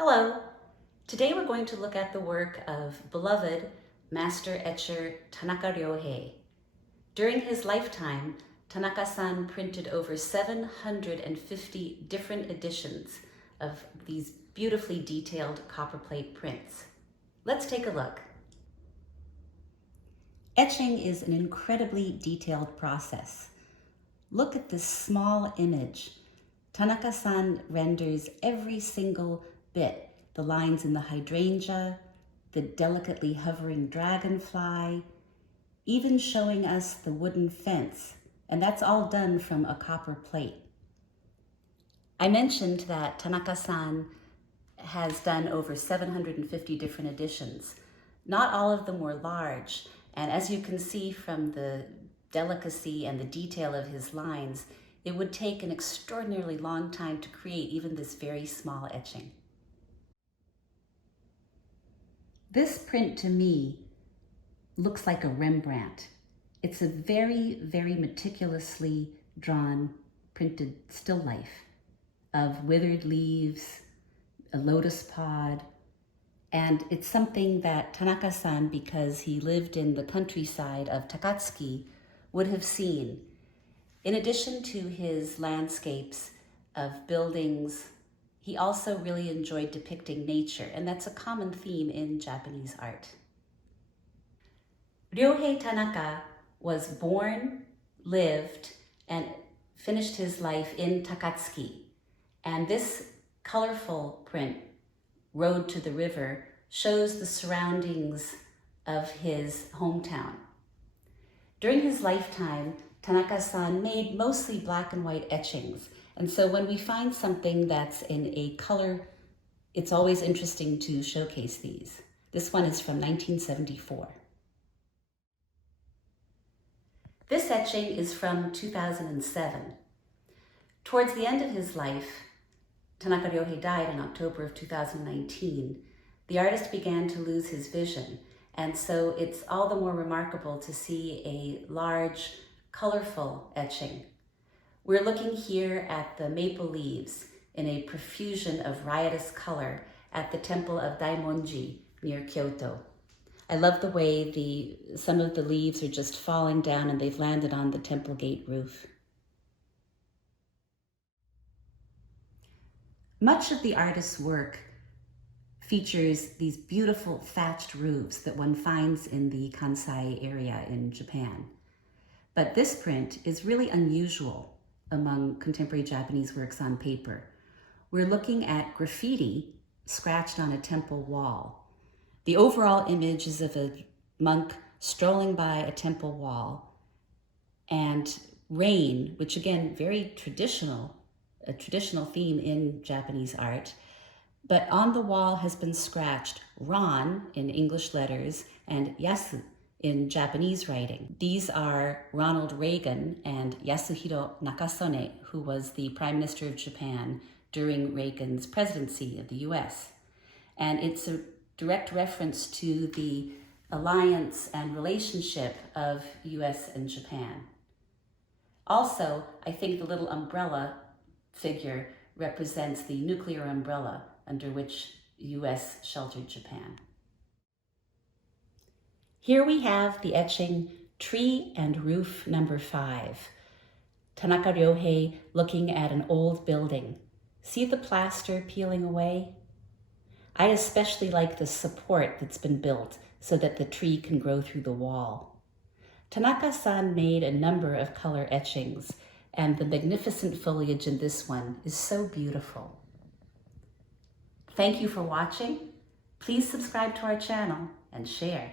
Hello! Today we're going to look at the work of beloved master etcher Tanaka Ryohei. During his lifetime, Tanaka-san printed over 750 different editions of these beautifully detailed copperplate prints. Let's take a look. Etching is an incredibly detailed process. Look at this small image. Tanaka-san renders every single bit, the lines in the hydrangea, the delicately hovering dragonfly, even showing us the wooden fence, and that's all done from a copper plate. I mentioned that Tanaka-san has done over 750 different editions. Not all of them were large, and as you can see from the delicacy and the detail of his lines, it would take an extraordinarily long time to create even this very small etching. This print to me looks like a Rembrandt. It's a very, very meticulously drawn, printed still life of withered leaves, a lotus pod, and it's something that Tanaka-san, because he lived in the countryside of Takatsuki, would have seen. In addition to his landscapes of buildings, he also really enjoyed depicting nature, and that's a common theme in Japanese art. Ryohei Tanaka was born, lived, and finished his life in Takatsuki. And this colorful print, Road to the River, shows the surroundings of his hometown. During his lifetime, Tanaka-san made mostly black and white etchings. And so when we find something that's in a color, it's always interesting to showcase these. This one is from 1974. This etching is from 2007. Towards the end of his life, Tanaka Ryohei died in October of 2019. The artist began to lose his vision, and so it's all the more remarkable to see a large, colorful etching. We're looking here at the maple leaves in a profusion of riotous color at the temple of Daimonji near Kyoto. I love the way some of the leaves are just falling down and they've landed on the temple gate roof. Much of the artist's work features these beautiful thatched roofs that one finds in the Kansai area in Japan. But this print is really unusual among contemporary Japanese works on paper. We're looking at graffiti scratched on a temple wall. The overall image is of a monk strolling by a temple wall, and rain, which again, very traditional, a traditional theme in Japanese art, but on the wall has been scratched Ron in English letters and Yasu in Japanese writing. These are Ronald Reagan and Yasuhiro Nakasone, who was the Prime Minister of Japan during Reagan's presidency of the US. And it's a direct reference to the alliance and relationship of US and Japan. Also, I think the little umbrella figure represents the nuclear umbrella under which US sheltered Japan. Here we have the etching Tree and Roof number 5. Tanaka Ryohei looking at an old building. See the plaster peeling away? I especially like the support that's been built so that the tree can grow through the wall. Tanaka-san made a number of color etchings, and the magnificent foliage in this one is so beautiful. Thank you for watching. Please subscribe to our channel and share.